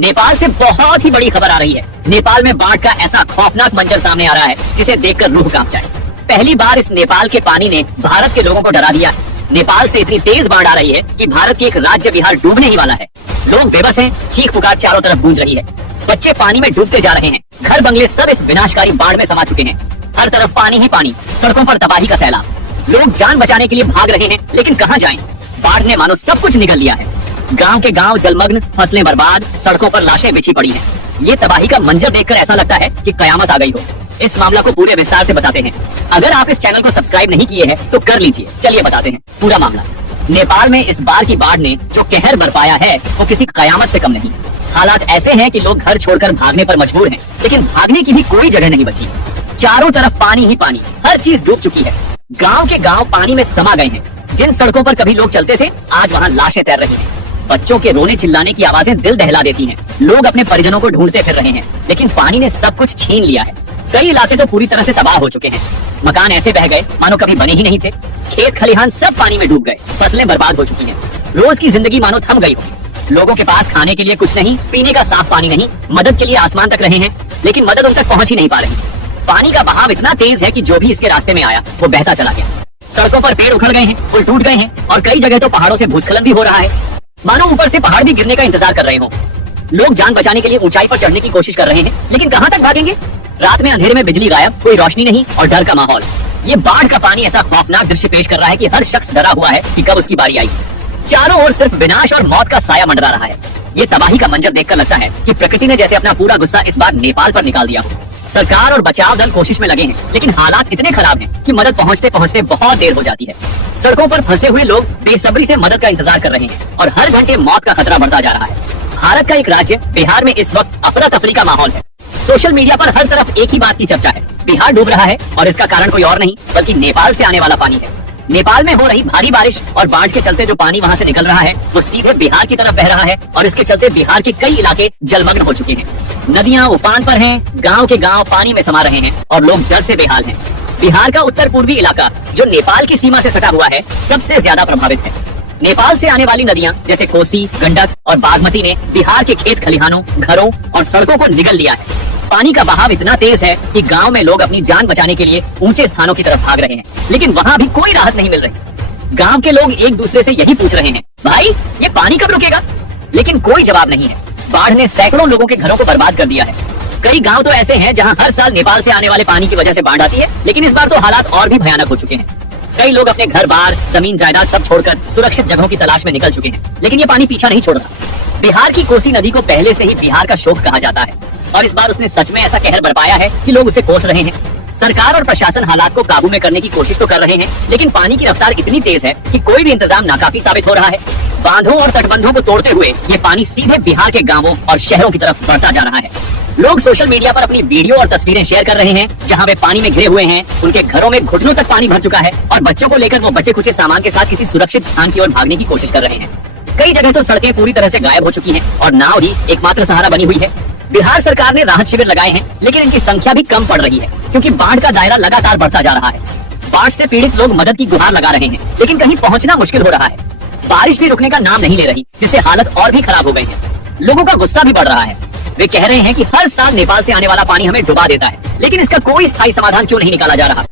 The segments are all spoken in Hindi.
नेपाल से बहुत ही बड़ी खबर आ रही है। नेपाल में बाढ़ का ऐसा खौफनाक मंजर सामने आ रहा है जिसे देखकर रूह कांप जाए। पहली बार इस नेपाल के पानी ने भारत के लोगों को डरा दिया है। नेपाल से इतनी तेज बाढ़ आ रही है कि भारत के एक राज्य बिहार डूबने ही वाला है। लोग बेबस हैं, चीख पुकार चारों तरफ गूंज रही है। बच्चे पानी में डूबते जा रहे हैं। घर बंगले सब इस विनाशकारी बाढ़ में समा चुके हैं। हर तरफ पानी ही पानी, सड़कों पर तबाही का सैलाब। लोग जान बचाने के लिए भाग रहे हैं, लेकिन कहाँ जाएं? बाढ़ ने मानो सब कुछ निगल लिया है। गांव के गांव जलमग्न, फसलें बर्बाद, सड़कों पर लाशें बिछी पड़ी हैं। ये तबाही का मंजर देखकर ऐसा लगता है कि कयामत आ गई हो। इस मामला को पूरे विस्तार से बताते हैं। अगर आप इस चैनल को सब्सक्राइब नहीं किए हैं तो कर लीजिए। चलिए बताते हैं पूरा मामला। नेपाल में इस बार की बाढ़ ने जो कहर बरपाया है वो किसी कयामत से कम नहीं। हालात ऐसे हैं कि लोग घर छोड़कर भागने पर मजबूर हैं, लेकिन भागने की भी कोई जगह नहीं बची। चारों तरफ पानी ही पानी, हर चीज डूब चुकी है। गांव के गांव पानी में समा गए हैं। जिन सड़कों पर कभी लोग चलते थे, आज वहां लाशें तैर रही हैं। बच्चों के रोने चिल्लाने की आवाजें दिल दहला देती हैं। लोग अपने परिजनों को ढूंढते फिर रहे हैं, लेकिन पानी ने सब कुछ छीन लिया है। कई इलाके तो पूरी तरह से तबाह हो चुके हैं। मकान ऐसे बह गए मानो कभी बने ही नहीं थे। खेत खलिहान सब पानी में डूब गए। फसलें बर्बाद हो चुकी हैं। रोज की जिंदगी मानो थम गई हो। लोगों के पास खाने के लिए कुछ नहीं, पीने का साफ पानी नहीं। मदद के लिए आसमान तक रहे हैं, लेकिन मदद उन तक पहुंच ही नहीं पा रही। पानी का बहाव इतना तेज है कि जो भी इसके रास्ते में आया वो बहता चला गया। सड़कों पर पेड़ उखड़ गए हैं, पुल टूट गए हैं और कई जगह तो पहाड़ों से भूस्खलन भी हो रहा है। मानो ऊपर से पहाड़ भी गिरने का इंतजार कर रहे हो। लोग जान बचाने के लिए ऊंचाई पर चढ़ने की कोशिश कर रहे हैं, लेकिन कहां तक भागेंगे? रात में अंधेरे में बिजली गायब, कोई रोशनी नहीं और डर का माहौल। ये बाढ़ का पानी ऐसा खौफनाक दृश्य पेश कर रहा है कि हर शख्स डरा हुआ है कि कब उसकी बारी आई। चारों ओर सिर्फ विनाश और मौत का साया मंडरा रहा है। ये तबाही का मंजर देखकर लगता है कि प्रकृति ने जैसे अपना पूरा गुस्सा इस बार नेपाल पर निकाल दिया हो। सरकार और बचाव दल कोशिश में लगे हैं, लेकिन हालात इतने खराब हैं कि मदद पहुंचते पहुंचते बहुत देर हो जाती है। सड़कों पर फंसे हुए लोग बेसब्री से मदद का इंतजार कर रहे हैं और हर घंटे मौत का खतरा बढ़ता जा रहा है। भारत का एक राज्य बिहार में इस वक्त अफरा तफरी का माहौल है। सोशल मीडिया पर हर तरफ एक ही बात की चर्चा है, बिहार डूब रहा है और इसका कारण कोई और नहीं बल्कि नेपाल से आने वाला पानी है। नेपाल में हो रही भारी बारिश और बाढ़ के चलते जो पानी वहां से निकल रहा है वो सीधे बिहार की तरफ बह रहा है और इसके चलते बिहार के कई इलाके जलमग्न हो चुके हैं। नदियां उफान पर हैं, गांव के गांव पानी में समा रहे हैं और लोग डर से बेहाल हैं। बिहार का उत्तर पूर्वी इलाका जो नेपाल की सीमा से सटा हुआ है सबसे ज्यादा प्रभावित है। नेपाल से आने वाली नदियां जैसे कोसी, गंडक और बागमती ने बिहार के खेत खलिहानों, घरों और सड़कों को निगल लिया है। पानी का बहाव इतना तेज है कि गांव में लोग अपनी जान बचाने के लिए ऊंचे स्थानों की तरफ भाग रहे हैं, लेकिन वहां भी कोई राहत नहीं मिल रही। गांव के लोग एक दूसरे से यही पूछ रहे हैं, भाई ये पानी कब रुकेगा? लेकिन कोई जवाब नहीं है। बाढ़ ने सैकड़ों लोगों के घरों को बर्बाद कर दिया है। कई गांव तो ऐसे हैं जहां हर साल नेपाल से आने वाले पानी की वजह से बाढ़ आती है, लेकिन इस बार तो हालात और भी भयानक हो चुके हैं। कई लोग अपने घर बार, जमीन जायदाद सब छोड़कर सुरक्षित जगहों की तलाश में निकल चुके हैं, लेकिन ये पानी पीछा नहीं छोड़ रहा। बिहार की कोसी नदी को पहले से ही बिहार का शोक कहा जाता है और इस बार उसने सच में ऐसा कहर बरपाया है कि लोग उसे कोस रहे हैं। सरकार और प्रशासन हालात को काबू में करने की कोशिश तो कर रहे हैं, लेकिन पानी की रफ्तार इतनी तेज है कि कोई भी इंतजाम नाकाफी साबित हो रहा है। बांधों और तटबंधों को तोड़ते हुए ये पानी सीधे बिहार के गांवों और शहरों की तरफ बढ़ता जा रहा है। लोग सोशल मीडिया पर अपनी वीडियो और तस्वीरें शेयर कर रहे हैं जहां वे पानी में घिरे हुए हैं। उनके घरों में घुटनों तक पानी भर चुका है और बच्चों को लेकर वो बचे खुचे सामान के साथ किसी सुरक्षित स्थान की ओर भागने की कोशिश कर रहे हैं। कई जगह तो सड़कें पूरी तरह से गायब हो चुकी हैं और नाव ही एकमात्र सहारा बनी हुई है। बिहार सरकार ने राहत शिविर लगाए हैं, लेकिन इनकी संख्या भी कम पड़ रही है क्योंकि बाढ़ का दायरा लगातार बढ़ता जा रहा है। बाढ़ से पीड़ित लोग मदद की गुहार लगा रहे हैं, लेकिन कहीं पहुंचना मुश्किल हो रहा है। बारिश भी रुकने का नाम नहीं ले रही, जिससे हालत और भी खराब हो गई है। लोगों का गुस्सा भी बढ़ रहा है। वे कह रहे हैं कि हर साल नेपाल से आने वाला पानी हमें डुबा देता है, लेकिन इसका कोई स्थायी समाधान क्यों नहीं निकाला जा रहा?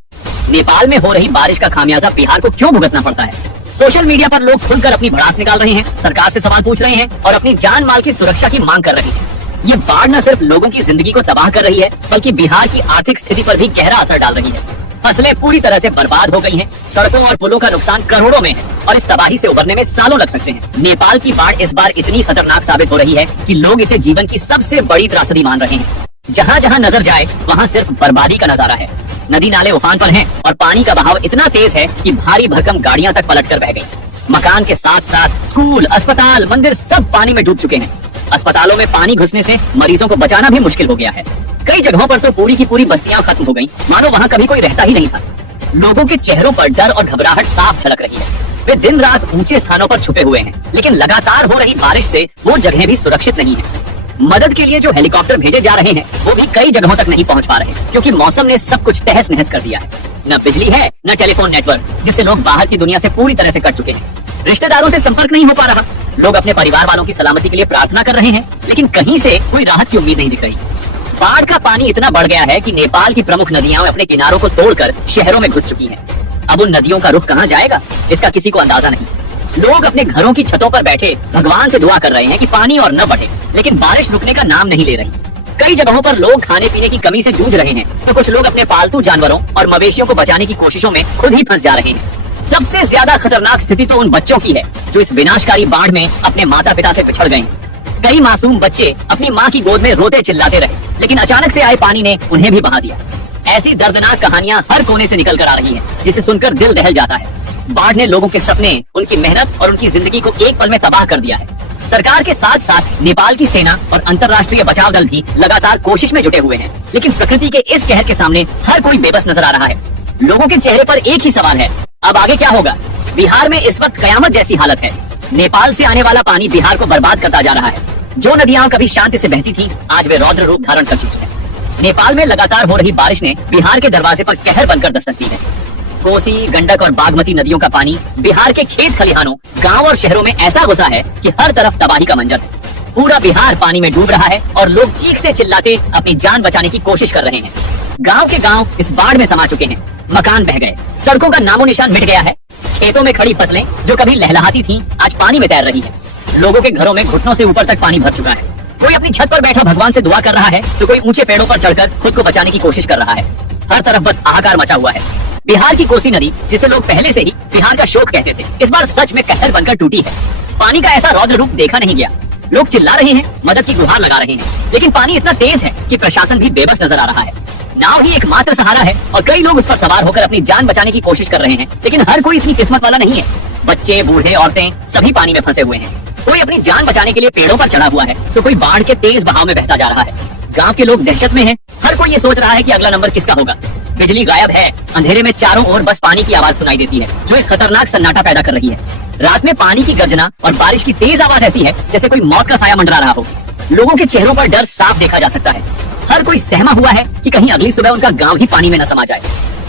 नेपाल में हो रही बारिश का खामियाजा बिहार को क्यों भुगतना पड़ता है? सोशल मीडिया पर लोग खुलकर अपनी भड़ास निकाल रहे हैं, सरकार से सवाल पूछ रहे हैं और अपनी जान माल की सुरक्षा की मांग कर रहे हैं। ये बाढ़ न सिर्फ लोगों की जिंदगी को तबाह कर रही है, बल्कि बिहार की आर्थिक स्थिति पर भी गहरा असर डाल रही है। फसलें पूरी तरह से बर्बाद हो गई हैं, सड़कों और पुलों का नुकसान करोड़ों में है और इस तबाही से उबरने में सालों लग सकते हैं। नेपाल की बाढ़ इस बार इतनी खतरनाक साबित हो रही है कि लोग इसे जीवन की सबसे बड़ी त्रासदी मान रहे हैं। जहाँ जहाँ नजर जाए वहाँ सिर्फ बर्बादी का नजारा है। नदी नाले उफान पर हैं और पानी का बहाव इतना तेज है कि भारी भरकम गाड़ियां तक पलटकर बह गई। मकान के साथ साथ स्कूल, अस्पताल, मंदिर सब पानी में डूब चुके हैं। अस्पतालों में पानी घुसने से मरीजों को बचाना भी मुश्किल हो गया है। कई जगहों पर तो पूरी की पूरी बस्तियां खत्म हो गईं, मानो वहां कभी कोई रहता ही नहीं था। लोगों के चेहरों पर डर और घबराहट साफ झलक रही है। वे दिन रात ऊंचे स्थानों पर छुपे हुए हैं, लेकिन लगातार हो रही बारिश से वो जगह भी सुरक्षित नहीं है। मदद के लिए जो हेलीकॉप्टर भेजे जा रहे हैं वो भी कई जगहों तक नहीं पहुंच पा रहे, क्योंकि मौसम ने सब कुछ तहस नहस कर दिया है। न बिजली है, न टेलीफोन नेटवर्क, जिससे लोग बाहर की दुनिया से पूरी तरह से कट चुके हैं। रिश्तेदारों से संपर्क नहीं हो पा रहा। लोग अपने परिवार वालों की सलामती के लिए प्रार्थना कर रहे हैं, लेकिन कहीं से कोई राहत की उम्मीद नहीं दिख रही। बाढ़ का पानी इतना बढ़ गया है कि नेपाल की प्रमुख नदियां अपने किनारों को तोड़कर शहरों में घुस चुकी हैं। अब उन नदियों का रुख कहां जाएगा, इसका किसी को अंदाजा नहीं। लोग अपने घरों की छतों पर बैठे भगवान से दुआ कर रहे हैं कि पानी और न बढ़े, लेकिन बारिश रुकने का नाम नहीं ले रही। कई जगहों पर लोग खाने पीने की कमी से जूझ रहे हैं, तो कुछ लोग अपने पालतू जानवरों और मवेशियों को बचाने की कोशिशों में खुद ही फंस जा रहे हैं। सबसे ज्यादा खतरनाक स्थिति तो उन बच्चों की है जो इस विनाशकारी बाढ़ में अपने माता पिता से पिछड़ गए। कई मासूम बच्चे अपनी माँ की गोद में रोते चिल्लाते रहे, लेकिन अचानक से आए पानी ने उन्हें भी बहा दिया। ऐसी दर्दनाक कहानियां हर कोने से निकल कर आ रही हैं, जिसे सुनकर दिल दहल जाता है। बाढ़ ने लोगों के सपने, उनकी मेहनत और उनकी जिंदगी को एक पल में तबाह कर दिया है। सरकार के साथ साथ नेपाल की सेना और अंतर्राष्ट्रीय बचाव दल भी लगातार कोशिश में जुटे हुए हैं, लेकिन प्रकृति के इस कहर के सामने हर कोई बेबस नजर आ रहा है। लोगों के चेहरे पर एक ही सवाल है, अब आगे क्या होगा? बिहार में इस वक्त कयामत जैसी हालत है। नेपाल से आने वाला पानी बिहार को बर्बाद करता जा रहा है। जो नदियां कभी शांति से बहती थी, आज वे रौद्र रूप धारण कर चुकी है। नेपाल में लगातार हो रही बारिश ने बिहार के दरवाजे पर कहर बनकर दस्तक दी है। कोसी, गंडक और बागमती नदियों का पानी बिहार के खेत खलिहानों, गांव और शहरों में ऐसा घुसा है कि हर तरफ तबाही का मंजर है। पूरा बिहार पानी में डूब रहा है और लोग चीखते चिल्लाते अपनी जान बचाने की कोशिश कर रहे हैं। गांव के गांव इस बाढ़ में समा चुके हैं, मकान बह गए, सड़कों का नामो निशान मिट गया है। खेतों में खड़ी फसलें जो कभी लहलहाती थीं, आज पानी में तैर रही है। लोगों के घरों में घुटनों से ऊपर तक पानी भर चुका है। कोई अपनी छत पर बैठा भगवान से दुआ कर रहा है, तो कोई ऊंचे पेड़ों पर चढ़कर खुद को बचाने की कोशिश कर रहा है। हर तरफ बस हाहाकार मचा हुआ है। बिहार की कोसी नदी, जिसे लोग पहले से ही बिहार का शोक कहते थे, इस बार सच में कहर बनकर टूटी है। पानी का ऐसा रौद्र रूप देखा नहीं गया। लोग चिल्ला रहे हैं, मदद की गुहार लगा रहे हैं, लेकिन पानी इतना तेज है कि प्रशासन भी बेबस नजर आ रहा है। नाव ही एकमात्र सहारा है और कई लोग उस पर सवार होकर अपनी जान बचाने की कोशिश कर रहे हैं, लेकिन हर कोई इतनी किस्मत वाला नहीं है। बच्चे, बूढ़े, औरतें सभी पानी में फंसे हुए हैं। कोई अपनी जान बचाने के लिए पेड़ों पर चढ़ा हुआ है, तो कोई बाढ़ के तेज बहाव में बहता जा रहा है। गांव के लोग दहशत में हैं। हर कोई ये सोच रहा है कि अगला नंबर किसका होगा। बिजली गायब है, अंधेरे में चारों ओर बस पानी की आवाज सुनाई देती है, जो एक खतरनाक सन्नाटा पैदा कर रही है। रात में पानी की गर्जना और बारिश की तेज आवाज ऐसी है जैसे कोई मौत का साया मंडरा रहा हो। लोगों के चेहरों पर डर साफ देखा जा सकता है। हर कोई सहमा हुआ है कि कहीं अगली सुबह उनका गांव ही पानी में न समा जाए।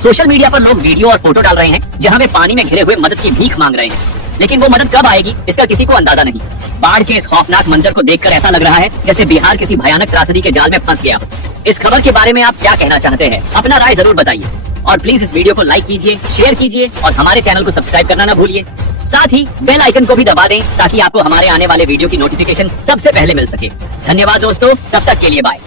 सोशल मीडिया पर लोग वीडियो और फोटो डाल रहे हैं जहां वे पानी में घिरे हुए मदद की भीख मांग रहे हैं, लेकिन वो मदद कब आएगी इसका किसी को अंदाजा नहीं। बाढ़ के इस खौफनाक मंजर को देखकर ऐसा लग रहा है जैसे बिहार किसी भयानक त्रासदी के जाल में फंस गया हो। इस खबर के बारे में आप क्या कहना चाहते हैं? अपना राय जरूर बताइए और प्लीज इस वीडियो को लाइक कीजिए, शेयर कीजिए और हमारे चैनल को सब्सक्राइब करना ना भूलिए। साथ ही बेल आइकन को भी दबा दें ताकि आपको हमारे आने वाले वीडियो की नोटिफिकेशन सबसे पहले मिल सके। धन्यवाद दोस्तों, तब तक के लिए बाय।